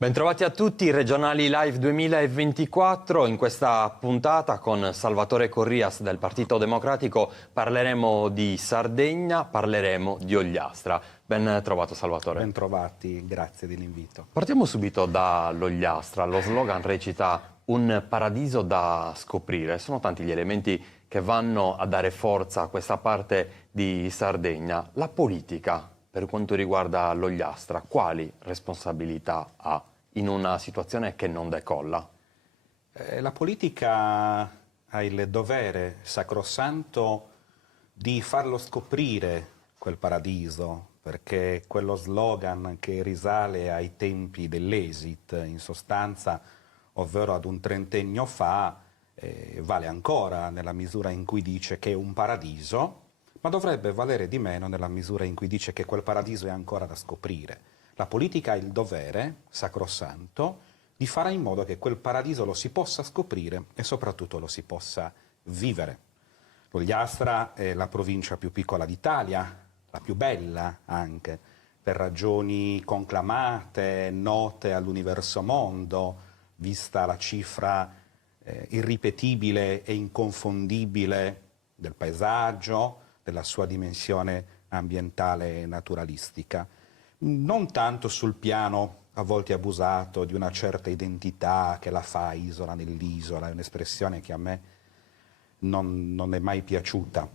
Bentrovati a tutti, Regionali Live 2024. In questa puntata con Salvatore Corrias del Partito Democratico parleremo di Sardegna, parleremo di Ogliastra. Ben trovato Salvatore. Ben trovati, grazie dell'invito. Partiamo subito dall'Ogliastra. Lo slogan recita un paradiso da scoprire. Sono tanti gli elementi che vanno a dare forza a questa parte di Sardegna. La politica, per quanto riguarda l'Ogliastra, quali responsabilità ha in una situazione che non decolla? La politica ha il dovere sacrosanto di farlo scoprire quel paradiso, perché quello slogan che risale ai tempi dell'Exit, in sostanza, ovvero ad un trentennio fa, vale ancora nella misura in cui dice che è un paradiso, ma dovrebbe valere di meno nella misura in cui dice che quel paradiso è ancora da scoprire. La politica ha il dovere sacrosanto di fare in modo che quel paradiso lo si possa scoprire e soprattutto lo si possa vivere. L'Ogliastra è la provincia più piccola d'Italia, la più bella anche, per ragioni conclamate, note all'universo mondo, vista la cifra irripetibile e inconfondibile del paesaggio, della sua dimensione ambientale e naturalistica. Non tanto sul piano, a volte abusato, di una certa identità che la fa isola nell'isola, è un'espressione che a me non è mai piaciuta,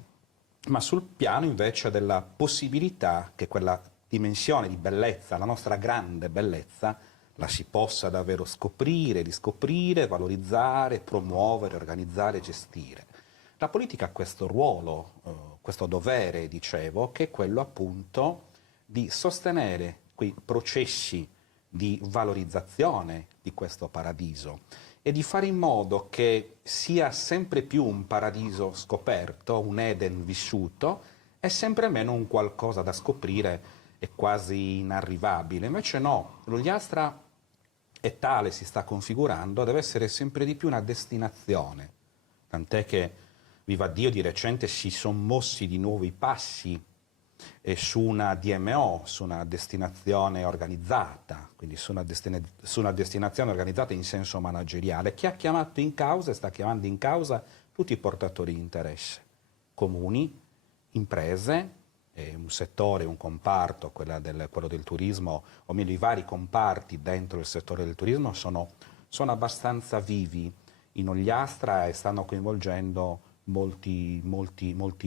ma sul piano invece della possibilità che quella dimensione di bellezza, la nostra grande bellezza, la si possa davvero scoprire, riscoprire, valorizzare, promuovere, organizzare, gestire. La politica ha questo ruolo, questo dovere, dicevo, che è quello appunto di sostenere quei processi di valorizzazione di questo paradiso e di fare in modo che sia sempre più un paradiso scoperto, un Eden vissuto, e sempre meno un qualcosa da scoprire e quasi inarrivabile. Invece no, l'Ogliastra è tale, si sta configurando, deve essere sempre di più una destinazione, tant'è che, viva Dio, di recente si sono mossi di nuovo i passi su una DMO, su una destinazione organizzata, quindi su una destinazione organizzata in senso manageriale, che ha chiamato in causa e sta chiamando in causa tutti i portatori di interesse, comuni, imprese, un settore, un comparto, quello del turismo, o meglio i vari comparti dentro il settore del turismo sono abbastanza vivi in Ogliastra e stanno coinvolgendo molti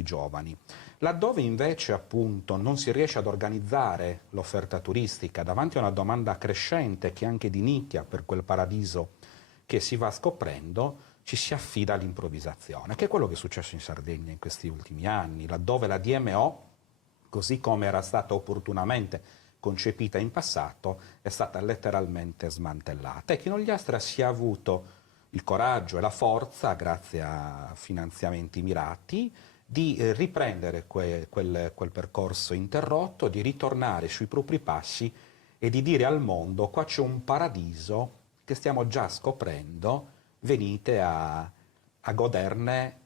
giovani. Laddove invece appunto non si riesce ad organizzare l'offerta turistica davanti a una domanda crescente che è anche di nicchia per quel paradiso che si va scoprendo, ci si affida all'improvvisazione, che è quello che è successo in Sardegna in questi ultimi anni, laddove la DMO, così come era stata opportunamente concepita in passato, è stata letteralmente smantellata e che in Ogliastra si è avuto il coraggio e la forza, grazie a finanziamenti mirati, di riprendere quel percorso interrotto, di ritornare sui propri passi e di dire al mondo: qua c'è un paradiso che stiamo già scoprendo, venite a goderne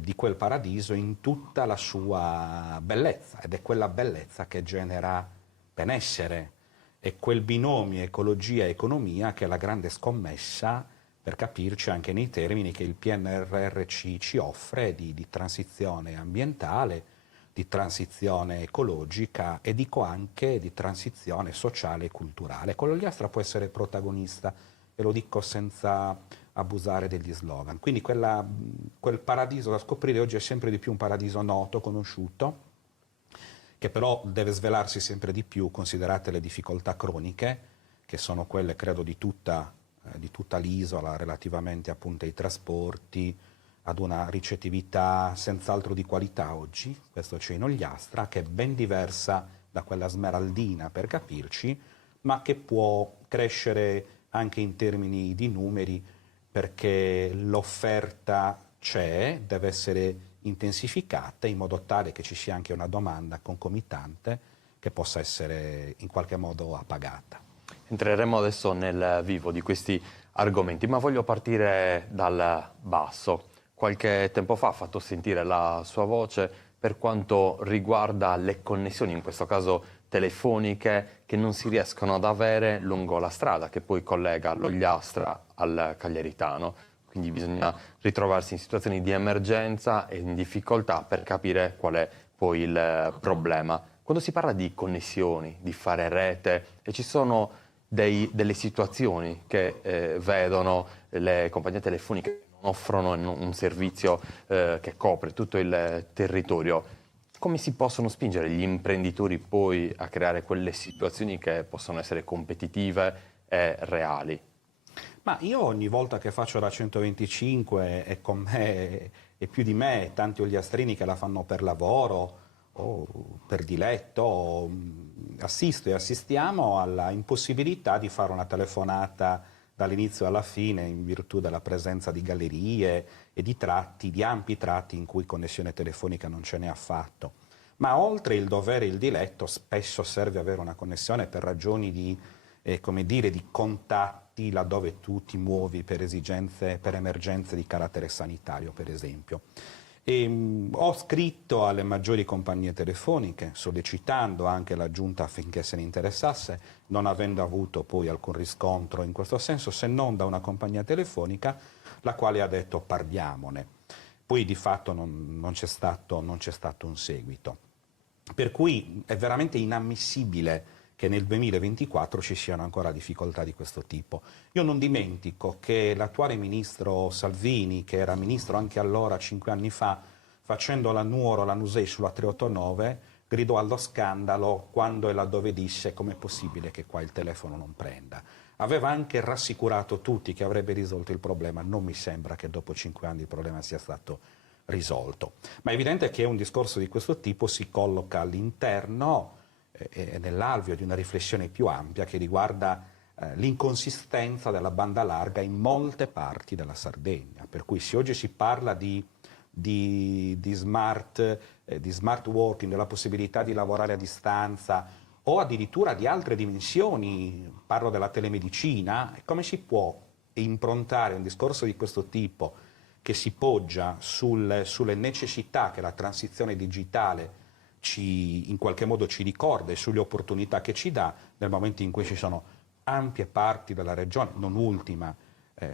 di quel paradiso in tutta la sua bellezza, ed è quella bellezza che genera benessere, è quel binomio ecologia e economia che è la grande scommessa, per capirci anche nei termini che il PNRR ci offre di transizione ambientale, di transizione ecologica e dico anche di transizione sociale e culturale. Con l'Ogliastra può essere protagonista, e lo dico senza abusare degli slogan. Quindi quel paradiso da scoprire oggi è sempre di più un paradiso noto, conosciuto, che però deve svelarsi sempre di più, considerate le difficoltà croniche, che sono quelle, credo, di tutta l'isola relativamente appunto ai trasporti, ad una ricettività senz'altro di qualità oggi, questo c'è in Ogliastra, che è ben diversa da quella smeraldina, per capirci, ma che può crescere anche in termini di numeri, perché l'offerta c'è, deve essere intensificata in modo tale che ci sia anche una domanda concomitante che possa essere in qualche modo appagata. Entreremo adesso nel vivo di questi argomenti, ma voglio partire dal basso. Qualche tempo fa ha fatto sentire la sua voce per quanto riguarda le connessioni, in questo caso telefoniche che non si riescono ad avere lungo la strada che poi collega l'Ogliastra al Cagliaritano. Quindi bisogna ritrovarsi in situazioni di emergenza e in difficoltà per capire qual è poi il problema. Quando si parla di connessioni, di fare rete, e ci sono delle situazioni che vedono le compagnie telefoniche che non offrono un servizio che copre tutto il territorio, come si possono spingere gli imprenditori poi a creare quelle situazioni che possono essere competitive e reali? Ma io ogni volta che faccio la 125 e con me e più di me tanti ogliastrini che la fanno per lavoro o per diletto, assisto e assistiamo alla impossibilità di fare una telefonata dall'inizio alla fine in virtù della presenza di gallerie e di tratti, di ampi tratti in cui connessione telefonica non ce n'è affatto. Ma oltre il dovere e il diletto, spesso serve avere una connessione per ragioni di, come dire, di contatti laddove tu ti muovi per esigenze, per emergenze di carattere sanitario, per esempio. Ho scritto alle maggiori compagnie telefoniche sollecitando anche la Giunta affinché se ne interessasse, non avendo avuto poi alcun riscontro in questo senso, se non da una compagnia telefonica la quale ha detto parliamone. Poi di fatto non c'è stato un seguito. Per cui è veramente inammissibile che nel 2024 ci siano ancora difficoltà di questo tipo. Io non dimentico che l'attuale ministro Salvini, che era ministro anche allora, 5 anni fa, facendo la Nuoro, la Nusei sulla 389, gridò allo scandalo quando e laddove disse com'è possibile che qua il telefono non prenda. Aveva anche rassicurato tutti che avrebbe risolto il problema. Non mi sembra che dopo 5 anni il problema sia stato risolto. Ma è evidente che un discorso di questo tipo si colloca all'interno nell'alveo di una riflessione più ampia che riguarda l'inconsistenza della banda larga in molte parti della Sardegna. Per cui se oggi si parla di smart working, della possibilità di lavorare a distanza o addirittura di altre dimensioni, parlo della telemedicina, come si può improntare un discorso di questo tipo che si poggia sulle necessità che la transizione digitale in qualche modo ci ricorda e sulle opportunità che ci dà nel momento in cui ci sono ampie parti della regione, non ultima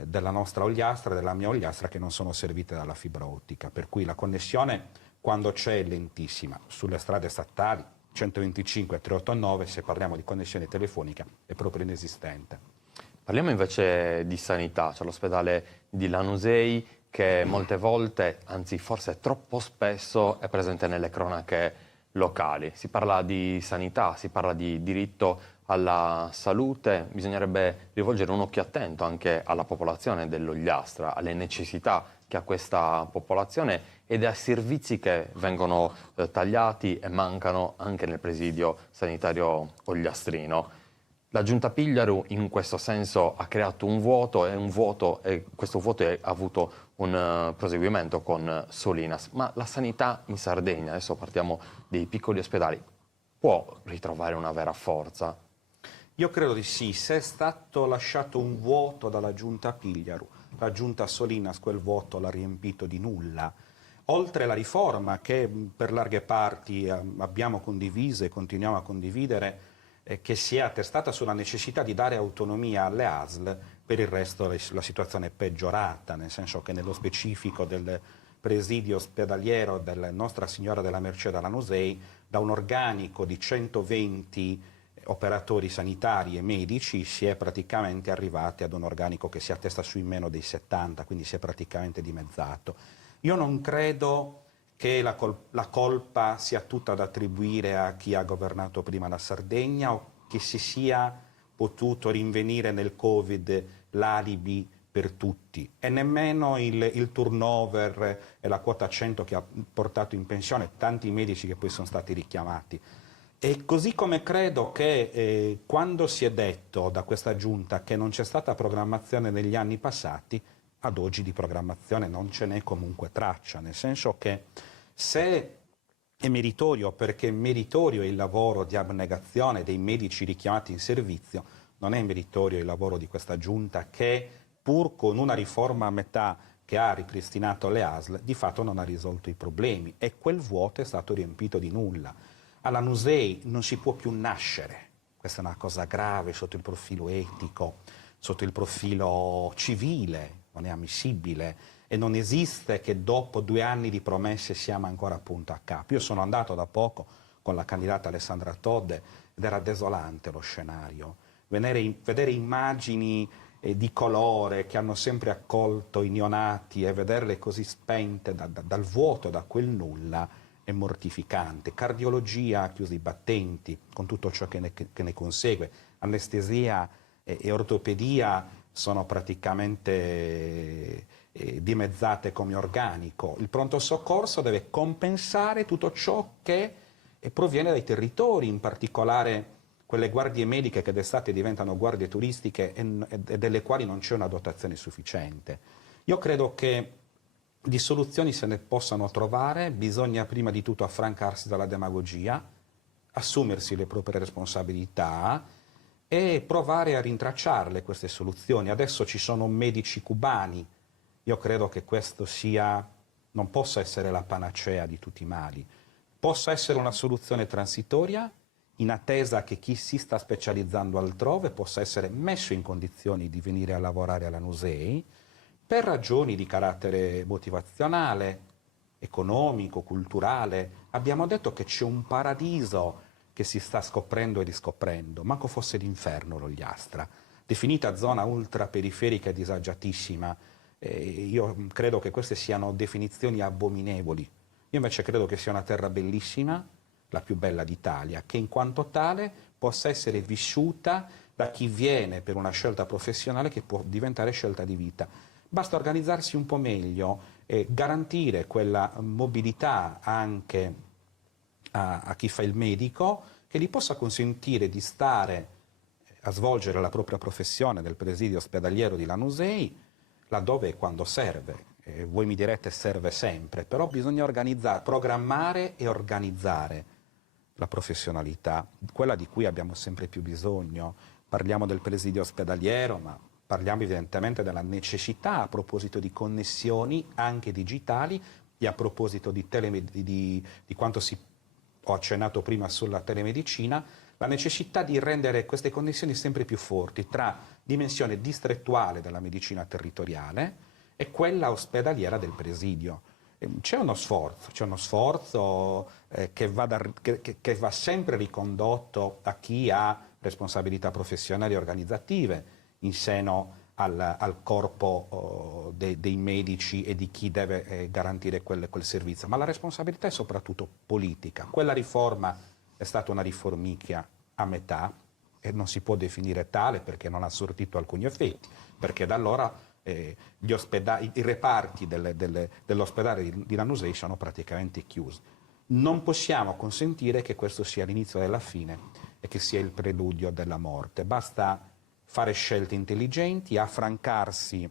della nostra Ogliastra, della mia Ogliastra, che non sono servite dalla fibra ottica, per cui la connessione quando c'è è lentissima. Sulle strade statali 125 e 389, se parliamo di connessione telefonica, è proprio inesistente. Parliamo invece di sanità, c'è l'ospedale di Lanusei che molte volte, anzi forse troppo spesso, è presente nelle cronache locali. Si parla di sanità, si parla di diritto alla salute, bisognerebbe rivolgere un occhio attento anche alla popolazione dell'Ogliastra, alle necessità che ha questa popolazione ed ai servizi che vengono tagliati e mancano anche nel presidio sanitario ogliastrino. La Giunta Pigliaru in questo senso ha creato un vuoto e questo vuoto ha avuto un proseguimento con Solinas, ma la sanità in Sardegna, adesso partiamo dei piccoli ospedali, può ritrovare una vera forza? Io credo di sì, se è stato lasciato un vuoto dalla Giunta Pigliaru, la Giunta Solinas quel vuoto l'ha riempito di nulla. Oltre alla riforma che per larghe parti abbiamo condiviso e continuiamo a condividere, che si è attestata sulla necessità di dare autonomia alle ASL, per il resto la situazione è peggiorata, nel senso che nello specifico del presidio ospedaliero della Nostra Signora della Mercè da Lanusei, da un organico di 120 operatori sanitari e medici si è praticamente arrivati ad un organico che si attesta sui meno dei 70, quindi si è praticamente dimezzato. Io non credo che la colpa sia tutta da attribuire a chi ha governato prima la Sardegna o che si sia potuto rinvenire nel Covid l'alibi per tutti e nemmeno il turnover e la quota 100 che ha portato in pensione tanti medici che poi sono stati richiamati. E così come credo che quando si è detto da questa giunta che non c'è stata programmazione negli anni passati, ad oggi di programmazione non ce n'è comunque traccia, nel senso che se è meritorio, perché meritorio è il lavoro di abnegazione dei medici richiamati in servizio, non è meritorio il lavoro di questa giunta che, pur con una riforma a metà che ha ripristinato le ASL, di fatto non ha risolto i problemi e quel vuoto è stato riempito di nulla. a Lanusei non si può più nascere. Questa è una cosa grave sotto il profilo etico, sotto il profilo civile, non è ammissibile e non esiste che dopo 2 anni di promesse siamo ancora appunto a capo. Io sono andato da poco con la candidata Alessandra Todde ed era desolante lo scenario. Vedere immagini di colore che hanno sempre accolto i neonati e vederle così spente dal vuoto, da quel nulla, è mortificante. Cardiologia, chiusi i battenti, con tutto ciò che ne consegue, anestesia e ortopedia sono praticamente dimezzate come organico. Il pronto soccorso deve compensare tutto ciò che proviene dai territori, in particolare quelle guardie mediche che d'estate diventano guardie turistiche e delle quali non c'è una dotazione sufficiente. Io credo che di soluzioni se ne possano trovare, bisogna prima di tutto affrancarsi dalla demagogia, assumersi le proprie responsabilità e provare a rintracciarle queste soluzioni. Adesso ci sono medici cubani, io credo che questo non possa essere la panacea di tutti i mali, possa essere una soluzione transitoria in attesa che chi si sta specializzando altrove possa essere messo in condizioni di venire a lavorare alla Lanusei per ragioni di carattere motivazionale, economico, culturale. Abbiamo detto che c'è un paradiso che si sta scoprendo e riscoprendo, manco fosse l'inferno l'Ogliastra, definita zona ultraperiferica e disagiatissima. Io credo che queste siano definizioni abominevoli. Io invece credo che sia una terra bellissima, la più bella d'Italia, che in quanto tale possa essere vissuta da chi viene per una scelta professionale che può diventare scelta di vita. Basta organizzarsi un po' meglio e garantire quella mobilità anche a chi fa il medico, che gli possa consentire di stare a svolgere la propria professione del presidio ospedaliero di Lanusei, laddove e quando serve. Voi mi direte serve sempre, però bisogna programmare e organizzare la professionalità, quella di cui abbiamo sempre più bisogno. Parliamo del presidio ospedaliero, ma parliamo evidentemente della necessità a proposito di connessioni anche digitali e a proposito di quanto ho accennato prima sulla telemedicina, la necessità di rendere queste connessioni sempre più forti tra dimensione distrettuale della medicina territoriale e quella ospedaliera del presidio. C'è uno sforzo che va sempre ricondotto a chi ha responsabilità professionali e organizzative in seno al corpo dei medici e di chi deve garantire quel servizio, ma la responsabilità è soprattutto politica. Quella riforma è stata una riformicchia a metà e non si può definire tale perché non ha sortito alcuni effetti, perché da allora i reparti dell'ospedale di Lanusei sono praticamente chiusi. Non possiamo consentire che questo sia l'inizio della fine e che sia il preludio della morte. Basta fare scelte intelligenti, affrancarsi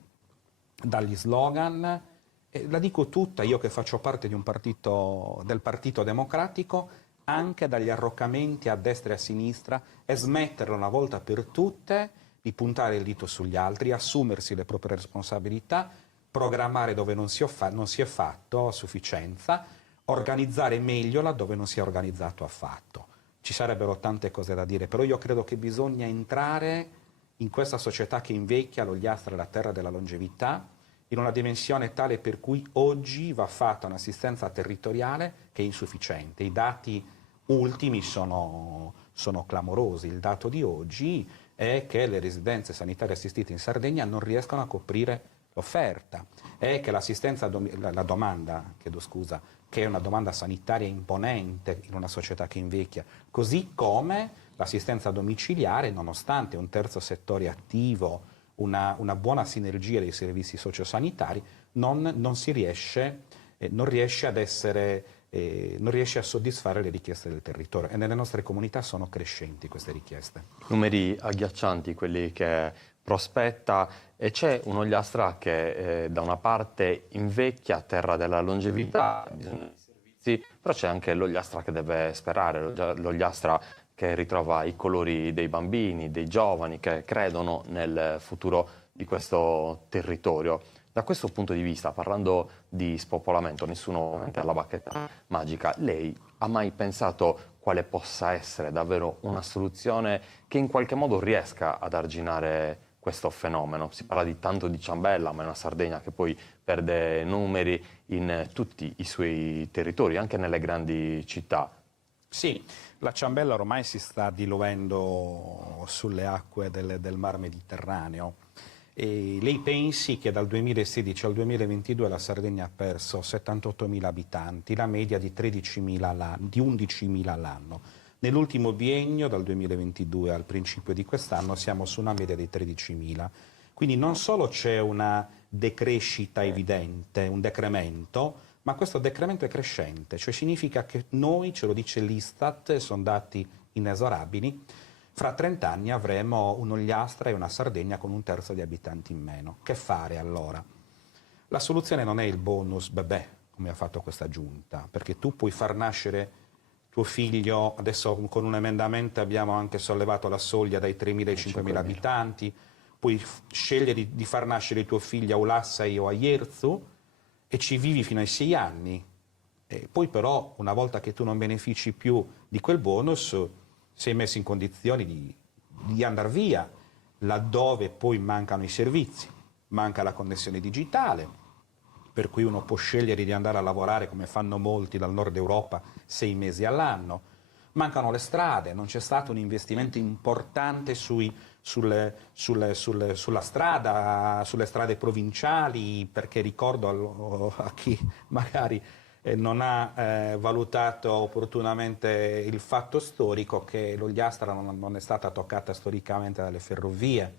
dagli slogan. La dico tutta, io che faccio parte del Partito Democratico, anche dagli arroccamenti a destra e a sinistra, e smettere una volta per tutte di puntare il dito sugli altri, assumersi le proprie responsabilità, programmare dove non si è fatto a sufficienza, organizzare meglio laddove non si è organizzato affatto. Ci sarebbero tante cose da dire, però io credo che bisogna entrare in questa società che invecchia, l'Ogliastra è la terra della longevità, in una dimensione tale per cui oggi va fatta un'assistenza territoriale che è insufficiente. I dati ultimi sono clamorosi. Il dato di oggi è che le residenze sanitarie assistite in Sardegna non riescono a coprire l'offerta, è che la domanda, che è una domanda sanitaria imponente in una società che invecchia, così come l'assistenza domiciliare, nonostante un terzo settore attivo, una buona sinergia dei servizi sociosanitari, non riesce a soddisfare le richieste del territorio e nelle nostre comunità sono crescenti queste richieste. Numeri agghiaccianti quelli che prospetta, e c'è un'Ogliastra che da una parte invecchia, terra della longevità, però c'è anche l'Ogliastra che deve sperare, l'Ogliastra che ritrova i colori dei bambini, dei giovani che credono nel futuro di questo territorio. Da questo punto di vista, parlando di spopolamento, nessuno mette alla bacchetta magica, lei ha mai pensato quale possa essere davvero una soluzione che in qualche modo riesca ad arginare questo fenomeno. Si parla tanto di ciambella, ma è una Sardegna che poi perde numeri in tutti i suoi territori, anche nelle grandi città. Sì, la ciambella ormai si sta diluendo sulle acque del Mar Mediterraneo. E lei pensi che dal 2016 al 2022 la Sardegna ha perso 78.000 abitanti, la media di 11.000 all'anno. Nell'ultimo biennio, dal 2022 al principio di quest'anno, siamo su una media di 13.000. Quindi non solo c'è una decrescita evidente, un decremento, ma questo decremento è crescente, cioè significa che noi, ce lo dice l'Istat, sono dati inesorabili, fra 30 anni avremo un'Ogliastra e una Sardegna con un terzo di abitanti in meno. Che fare allora? La soluzione non è il bonus bebè, come ha fatto questa giunta, perché tu puoi far nascere tuo figlio, adesso con un emendamento abbiamo anche sollevato la soglia dai 3.000 ai 5.000 abitanti, puoi scegliere di far nascere il tuo figlio a Ulassai o a Ierzu e ci vivi fino ai 6 anni. E poi però, una volta che tu non benefici più di quel bonus, sei messo in condizioni di andare via, laddove poi mancano i servizi, manca la connessione digitale, per cui uno può scegliere di andare a lavorare, come fanno molti dal nord Europa, 6 mesi all'anno. Mancano le strade, non c'è stato un investimento importante sulla strada, sulle strade provinciali, perché ricordo a chi magari non ha valutato opportunamente il fatto storico che l'Ogliastra non è stata toccata storicamente dalle ferrovie.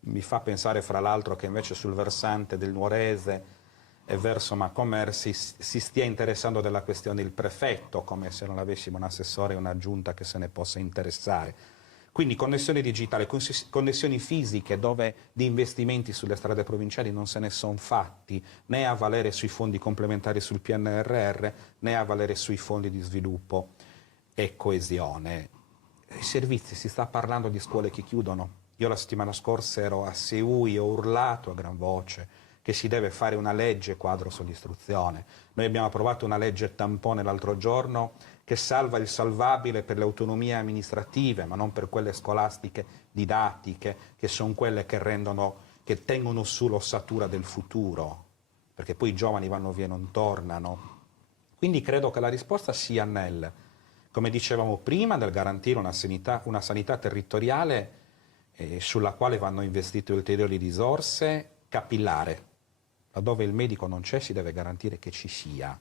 Mi fa pensare fra l'altro che invece sul versante del Nuorese e verso Macomer si stia interessando della questione il prefetto, come se non avessimo un assessore e una giunta che se ne possa interessare. Quindi connessione digitale, connessioni fisiche dove di investimenti sulle strade provinciali non se ne sono fatti, né a valere sui fondi complementari sul PNRR, né a valere sui fondi di sviluppo e coesione. I servizi, si sta parlando di scuole che chiudono. Io la settimana scorsa ero a Seui e ho urlato a gran voce che si deve fare una legge quadro sull'istruzione. Noi abbiamo approvato una legge tampone l'altro giorno che salva il salvabile per le autonomie amministrative, ma non per quelle scolastiche didattiche, che sono quelle che tengono su l'ossatura del futuro, perché poi i giovani vanno via e non tornano. Quindi credo che la risposta sia come dicevamo prima, nel garantire una sanità territoriale sulla quale vanno investite ulteriori risorse, capillare. Laddove il medico non c'è si deve garantire che ci sia,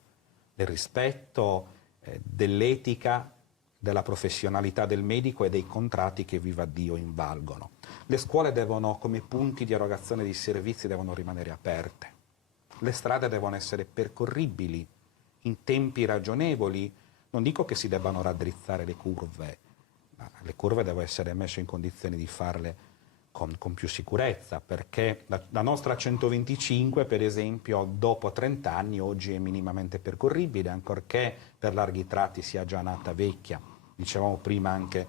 nel rispetto dell'etica, della professionalità del medico e dei contratti che viva Dio invalgono. Le scuole devono, come punti di erogazione di servizi, devono rimanere aperte. Le strade devono essere percorribili in tempi ragionevoli. Non dico che si debbano raddrizzare le curve, ma le curve devono essere messe in condizioni di farle con più sicurezza, perché la nostra 125, per esempio, dopo 30 anni oggi è minimamente percorribile, ancorché per larghi tratti sia già nata vecchia. Dicevamo prima anche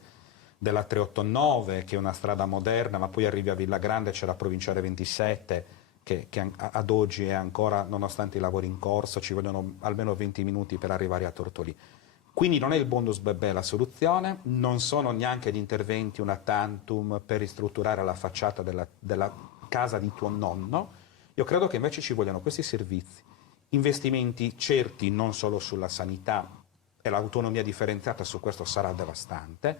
della 389, che è una strada moderna, ma poi arrivi a Villagrande, c'è la provinciale 27, che ad oggi è ancora, nonostante i lavori in corso, ci vogliono almeno 20 minuti per arrivare a Tortolì. Quindi non è il bonus bebè la soluzione, non sono neanche gli interventi una tantum per ristrutturare la facciata della casa di tuo nonno. Io credo che invece ci vogliano questi servizi, investimenti certi non solo sulla sanità, e l'autonomia differenziata su questo sarà devastante,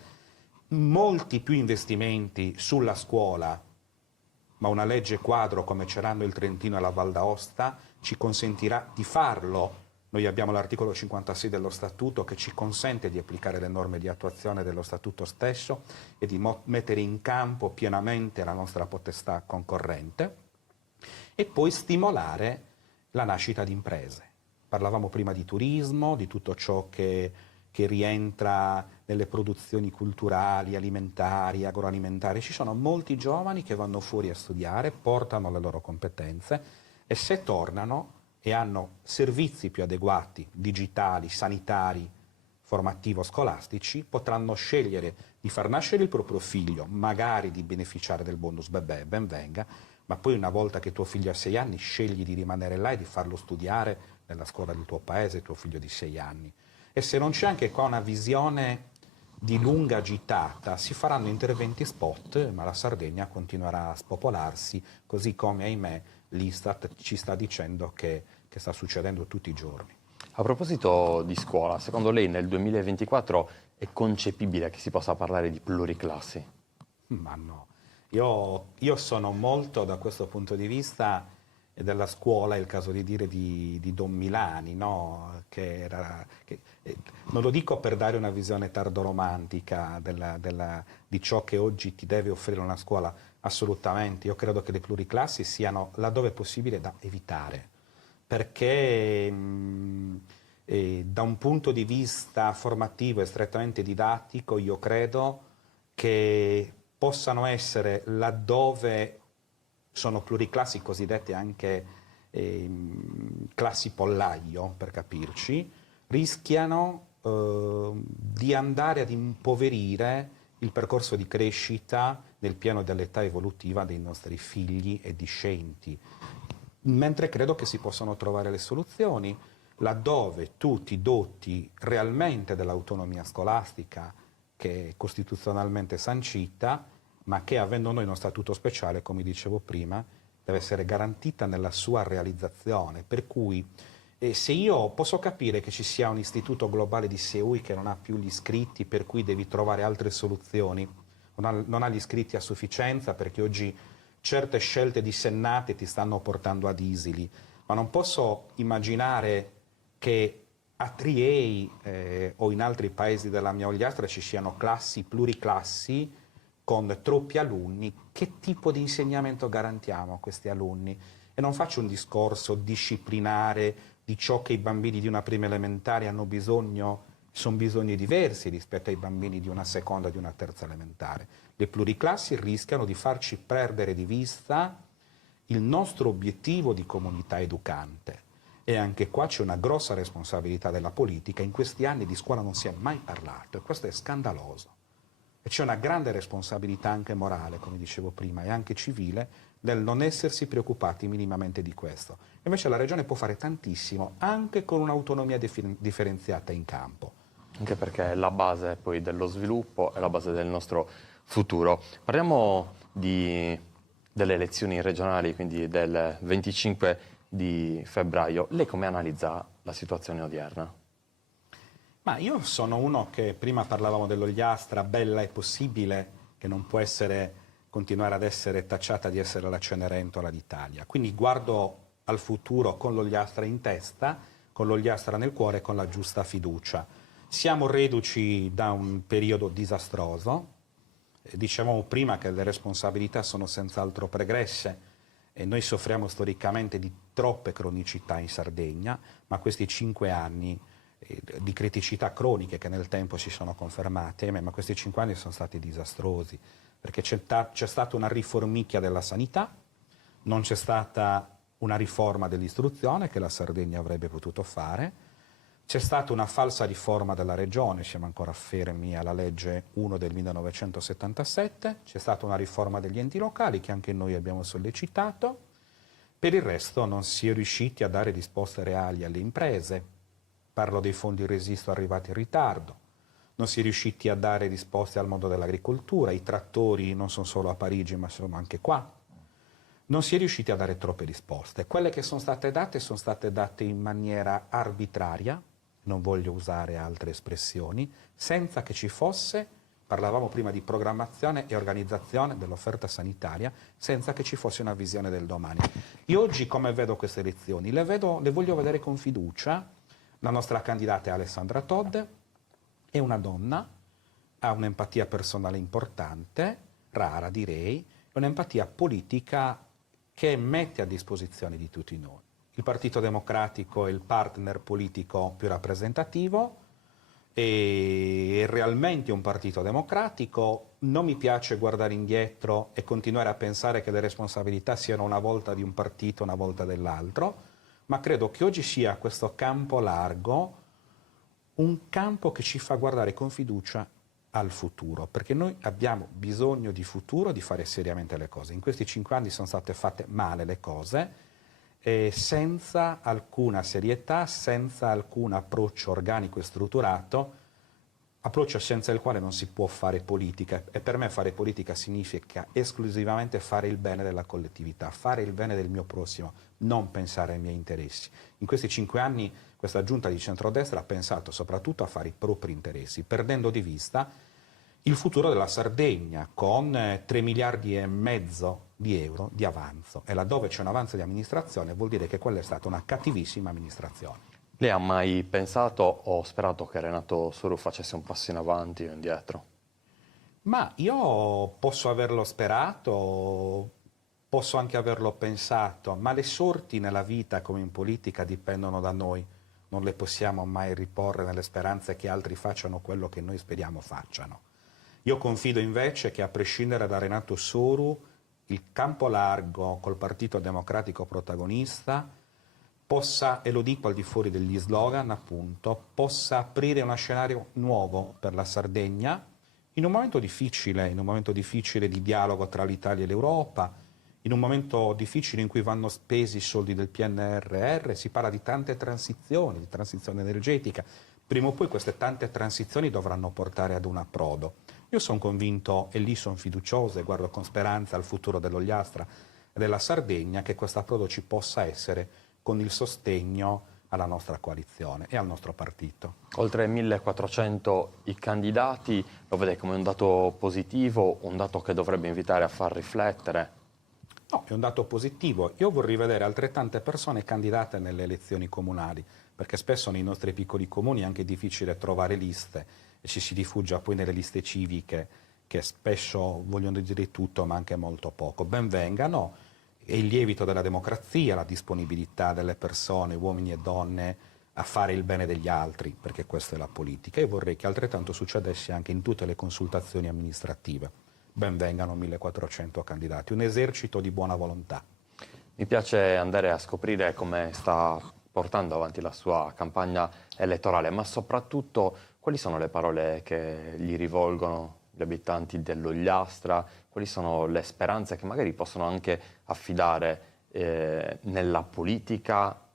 molti più investimenti sulla scuola, ma una legge quadro come ce l'hanno il Trentino e la Val d'Aosta ci consentirà di farlo. Noi abbiamo l'articolo 56 dello Statuto che ci consente di applicare le norme di attuazione dello Statuto stesso e di mettere in campo pienamente la nostra potestà concorrente e poi stimolare la nascita di imprese. Parlavamo prima di turismo, di tutto ciò che rientra nelle produzioni culturali, alimentari, agroalimentari. Ci sono molti giovani che vanno fuori a studiare, portano le loro competenze e se tornano e hanno servizi più adeguati, digitali, sanitari, formativo-scolastici, potranno scegliere di far nascere il proprio figlio, magari di beneficiare del bonus bebè, ben venga, ma poi una volta che tuo figlio ha 6 anni, scegli di rimanere là e di farlo studiare nella scuola del tuo paese, tuo figlio di 6 anni. E se non c'è anche qua una visione di lunga gittata, si faranno interventi spot, ma la Sardegna continuerà a spopolarsi, così come, ahimè, l'Istat ci sta dicendo che sta succedendo tutti i giorni. A proposito di scuola, secondo lei nel 2024 è concepibile che si possa parlare di pluriclassi? Ma no, io sono molto da questo punto di vista della scuola, è il caso di dire di Don Milani, no? Non lo dico per dare una visione tardoromantica di ciò che oggi ti deve offrire una scuola, assolutamente, io credo che le pluriclassi siano laddove possibile da evitare, perché da un punto di vista formativo e strettamente didattico io credo che possano essere laddove sono pluriclassi cosiddette anche classi pollaio, per capirci, rischiano di andare ad impoverire il percorso di crescita nel piano dell'età evolutiva dei nostri figli e discenti. Mentre credo che si possano trovare le soluzioni laddove tu ti doti realmente dell'autonomia scolastica che è costituzionalmente sancita, ma che avendo noi uno statuto speciale, come dicevo prima, deve essere garantita nella sua realizzazione. Per cui se io posso capire che ci sia un istituto globale di SEUI che non ha più gli iscritti, per cui devi trovare altre soluzioni, non ha gli iscritti a sufficienza perché oggi certe scelte dissennate ti stanno portando ad esili, ma non posso immaginare che a Triei o in altri paesi della mia Ogliastra ci siano classi, pluriclassi, con troppi alunni. Che tipo di insegnamento garantiamo a questi alunni? E non faccio un discorso disciplinare di ciò che i bambini di una prima elementare hanno bisogno, sono bisogni diversi rispetto ai bambini di una seconda e di una terza elementare. Le pluriclassi rischiano di farci perdere di vista il nostro obiettivo di comunità educante. E anche qua c'è una grossa responsabilità della politica. In questi anni di scuola non si è mai parlato e questo è scandaloso. E c'è una grande responsabilità anche morale, come dicevo prima, e anche civile, nel non essersi preoccupati minimamente di questo. Invece la Regione può fare tantissimo, anche con un'autonomia differenziata in campo. Anche perché è la base poi dello sviluppo, è la base del nostro futuro. Parliamo delle elezioni regionali, quindi del 25 di febbraio. Lei come analizza la situazione odierna? Ma io sono uno che prima parlavamo dell'Ogliastra, bella e possibile, che non può continuare ad essere tacciata di essere la Cenerentola d'Italia. Quindi guardo al futuro con l'Ogliastra in testa, con l'Ogliastra nel cuore e con la giusta fiducia. Siamo reduci da un periodo disastroso, dicevamo prima che le responsabilità sono senz'altro pregresse e noi soffriamo storicamente di troppe cronicità in Sardegna, ma questi 5 anni di criticità croniche che nel tempo si sono confermate, ma questi 5 anni sono stati disastrosi, perché c'è stata una riformicchia della sanità, non c'è stata una riforma dell'istruzione che la Sardegna avrebbe potuto fare, c'è stata una falsa riforma della regione, siamo ancora fermi alla legge 1 del 1977, c'è stata una riforma degli enti locali che anche noi abbiamo sollecitato, per il resto non si è riusciti a dare risposte reali alle imprese, parlo dei fondi Resisto arrivati in ritardo, non si è riusciti a dare risposte al mondo dell'agricoltura, i trattori non sono solo a Parigi ma sono anche qua, non si è riusciti a dare troppe risposte. Quelle che sono state date in maniera arbitraria, non voglio usare altre espressioni, senza che ci fosse, parlavamo prima di programmazione e organizzazione dell'offerta sanitaria, senza che ci fosse una visione del domani. Io oggi come vedo queste elezioni? Le voglio vedere con fiducia. La nostra candidata è Alessandra Todde, è una donna, ha un'empatia personale importante, rara direi, un'empatia politica che mette a disposizione di tutti noi. Il Partito Democratico è il partner politico più rappresentativo, è realmente un partito democratico, non mi piace guardare indietro e continuare a pensare che le responsabilità siano una volta di un partito, una volta dell'altro, ma credo che oggi sia questo campo largo un campo che ci fa guardare con fiducia al futuro, perché noi abbiamo bisogno di futuro, di fare seriamente le cose. In questi 5 anni sono state fatte male le cose senza alcuna serietà, senza alcun approccio organico e strutturato, approccio senza il quale non si può fare politica. E per me fare politica significa esclusivamente fare il bene della collettività, fare il bene del mio prossimo, non pensare ai miei interessi. In questi 5 anni questa giunta di centrodestra ha pensato soprattutto a fare i propri interessi, perdendo di vista il futuro della Sardegna con 3 miliardi e mezzo di euro di avanzo. E laddove c'è un avanzo di amministrazione vuol dire che quella è stata una cattivissima amministrazione. Lei ha mai pensato o sperato che Renato Soru facesse un passo in avanti o indietro? Ma io posso averlo sperato, posso anche averlo pensato, ma le sorti nella vita come in politica dipendono da noi. Non le possiamo mai riporre nelle speranze che altri facciano quello che noi speriamo facciano. Io confido invece che a prescindere da Renato Soru, il campo largo col Partito Democratico protagonista possa, e lo dico al di fuori degli slogan appunto, possa aprire uno scenario nuovo per la Sardegna in un momento difficile di dialogo tra l'Italia e l'Europa, in un momento difficile in cui vanno spesi i soldi del PNRR, si parla di tante transizioni, di transizione energetica. Prima o poi queste tante transizioni dovranno portare ad un approdo. Io sono convinto, e lì sono fiducioso e guardo con speranza al futuro dell'Ogliastra e della Sardegna, che questo approdo ci possa essere con il sostegno alla nostra coalizione e al nostro partito. Oltre 1400 i candidati, lo vede come un dato positivo, un dato che dovrebbe invitare a far riflettere? No, è un dato positivo. Io vorrei vedere altrettante persone candidate nelle elezioni comunali, perché spesso nei nostri piccoli comuni è anche difficile trovare liste e ci si rifugia poi nelle liste civiche che spesso vogliono dire tutto ma anche molto poco. Ben vengano, è il lievito della democrazia, la disponibilità delle persone, uomini e donne, a fare il bene degli altri, perché questa è la politica. E vorrei che altrettanto succedesse anche in tutte le consultazioni amministrative. Ben vengano 1400 candidati, un esercito di buona volontà. Mi piace andare a scoprire come sta portando avanti la sua campagna elettorale, ma soprattutto quali sono le parole che gli rivolgono gli abitanti dell'Ogliastra, quali sono le speranze che magari possono anche affidare nella politica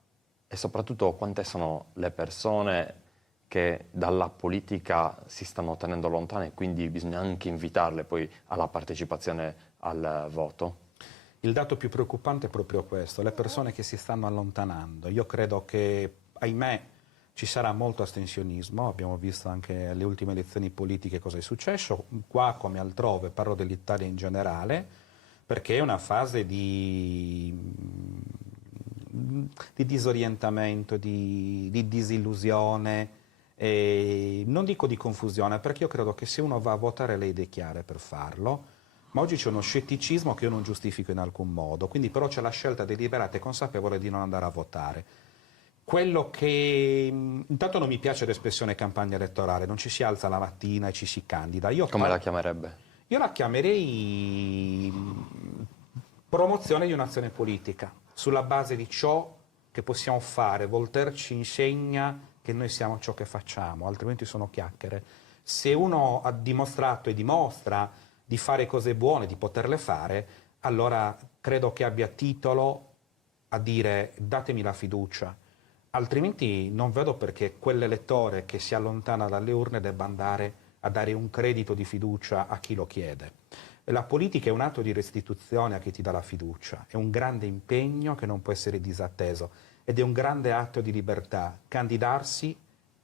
e soprattutto quante sono le persone che dalla politica si stanno tenendo lontane e quindi bisogna anche invitarle poi alla partecipazione al voto. Il dato più preoccupante è proprio questo, le persone che si stanno allontanando. Io credo che, ahimè, ci sarà molto astensionismo, abbiamo visto anche alle ultime elezioni politiche cosa è successo, qua come altrove, parlo dell'Italia in generale, perché è una fase di disorientamento, di disillusione, e non dico di confusione, perché io credo che se uno va a votare le idee chiare per farlo, ma oggi c'è uno scetticismo che io non giustifico in alcun modo, quindi però c'è la scelta deliberata e consapevole di non andare a votare. Quello che intanto non mi piace l'espressione campagna elettorale, non ci si alza la mattina e ci si candida. Come la chiamerebbe? Io la chiamerei promozione di un'azione politica, sulla base di ciò che possiamo fare. Voltaire ci insegna che noi siamo ciò che facciamo, altrimenti sono chiacchiere. Se uno ha dimostrato e dimostra di fare cose buone, di poterle fare, allora credo che abbia titolo a dire datemi la fiducia. Altrimenti non vedo perché quell'elettore che si allontana dalle urne debba andare a dare un credito di fiducia a chi lo chiede. E la politica è un atto di restituzione a chi ti dà la fiducia, è un grande impegno che non può essere disatteso ed è un grande atto di libertà, candidarsi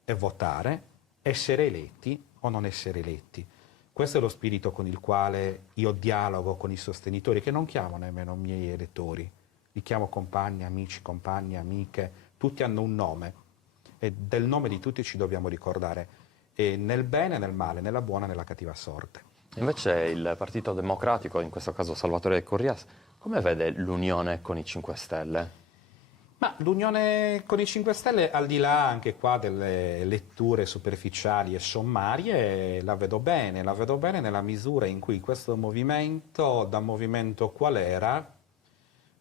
e votare, essere eletti o non essere eletti. Questo è lo spirito con il quale io dialogo con i sostenitori, che non chiamo nemmeno miei elettori, li chiamo compagni, amici, compagne, amiche, tutti hanno un nome e del nome di tutti ci dobbiamo ricordare, e nel bene, nel male, nella buona e nella cattiva sorte. Invece il Partito Democratico, in questo caso Salvatore Corrias, come vede l'unione con i 5 Stelle? Ma l'unione con i 5 Stelle, al di là anche qua delle letture superficiali e sommarie, la vedo bene nella misura in cui questo movimento, da movimento qual era,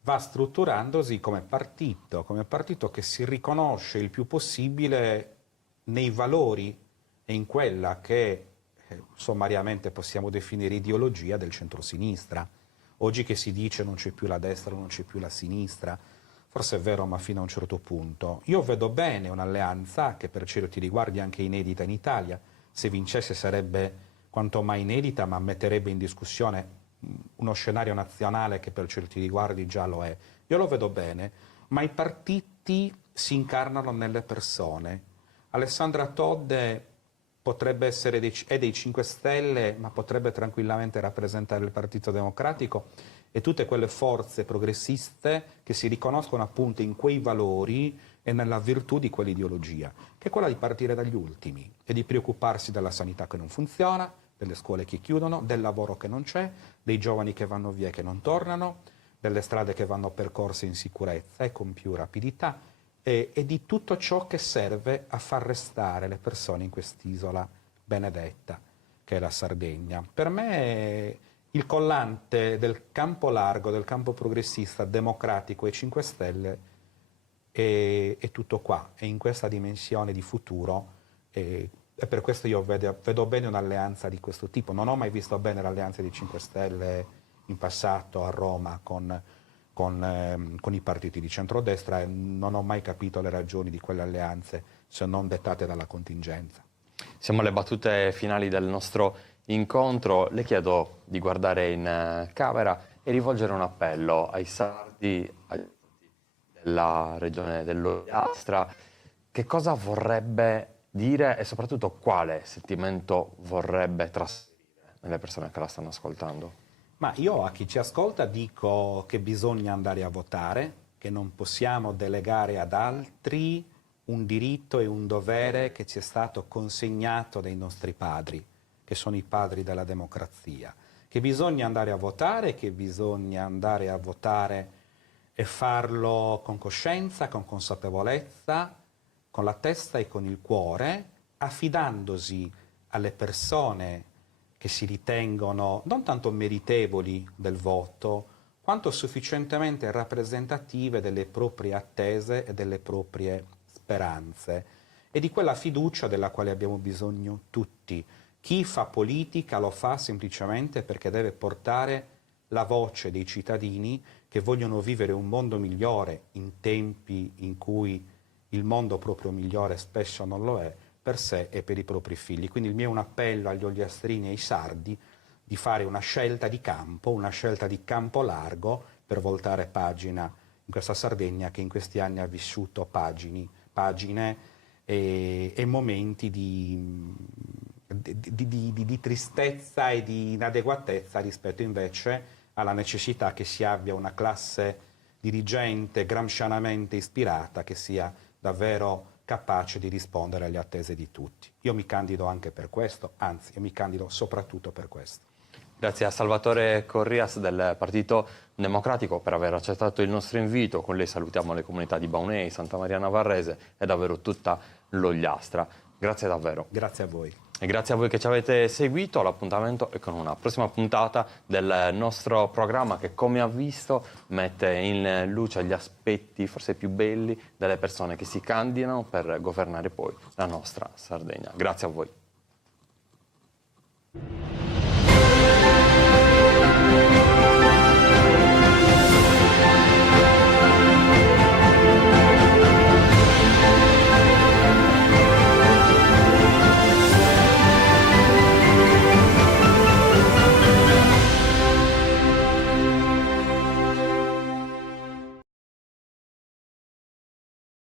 va strutturandosi come partito che si riconosce il più possibile nei valori e in quella che sommariamente possiamo definire ideologia del centrosinistra. Oggi che si dice non c'è più la destra, non c'è più la sinistra, Forse è vero, ma fino a un certo punto. Io vedo bene un'alleanza che per certi riguardi è anche inedita in Italia. Se vincesse sarebbe quanto mai inedita, ma metterebbe in discussione uno scenario nazionale che per certi riguardi già lo è. Io lo vedo bene, ma i partiti si incarnano nelle persone. Alessandra Todde potrebbe essere è dei 5 Stelle, ma potrebbe tranquillamente rappresentare il Partito Democratico e tutte quelle forze progressiste che si riconoscono appunto in quei valori e nella virtù di quell'ideologia, che è quella di partire dagli ultimi e di preoccuparsi della sanità che non funziona, delle scuole che chiudono, del lavoro che non c'è, dei giovani che vanno via e che non tornano, delle strade che vanno percorse in sicurezza e con più rapidità, e di tutto ciò che serve a far restare le persone in quest'isola benedetta che è la Sardegna. Per me il collante del campo largo, del campo progressista, democratico e 5 Stelle è tutto qua, è in questa dimensione di futuro e per questo io vedo bene un'alleanza di questo tipo. Non ho mai visto bene l'alleanza dei 5 Stelle in passato a Roma con i partiti di centrodestra e non ho mai capito le ragioni di quelle alleanze se non dettate dalla contingenza. Siamo alle battute finali del nostro incontro. Le chiedo di guardare in camera e rivolgere un appello ai sardi, della regione dell'Ogliastra. Che cosa vorrebbe dire e soprattutto quale sentimento vorrebbe trasferire nelle persone che la stanno ascoltando? Ma io a chi ci ascolta dico che bisogna andare a votare, che non possiamo delegare ad altri un diritto e un dovere che ci è stato consegnato dai nostri padri, che sono i padri della democrazia, che bisogna andare a votare, e farlo con coscienza, con consapevolezza, con la testa e con il cuore, affidandosi alle persone che si ritengono non tanto meritevoli del voto, quanto sufficientemente rappresentative delle proprie attese e delle proprie speranze e di quella fiducia della quale abbiamo bisogno tutti. Chi fa politica lo fa semplicemente perché deve portare la voce dei cittadini che vogliono vivere un mondo migliore in tempi in cui il mondo proprio migliore spesso non lo è, per sé e per i propri figli. Quindi il mio è un appello agli ogliastrini e ai sardi di fare una scelta di campo largo per voltare pagina in questa Sardegna che in questi anni ha vissuto pagine e momenti di tristezza e di inadeguatezza rispetto invece alla necessità che si abbia una classe dirigente gramscianamente ispirata che sia davvero capace di rispondere alle attese di tutti. Io mi candido anche per questo, anzi, io mi candido soprattutto per questo. Grazie a Salvatore Corrias del Partito Democratico per aver accettato il nostro invito. Con lei salutiamo le comunità di Baunei, Santa Maria Navarrese e davvero tutta l'Ogliastra. Grazie davvero. Grazie a voi. E grazie a voi che ci avete seguito. L'appuntamento è con una prossima puntata del nostro programma che, come ha visto, mette in luce gli aspetti forse più belli delle persone che si candidano per governare poi la nostra Sardegna. Grazie a voi.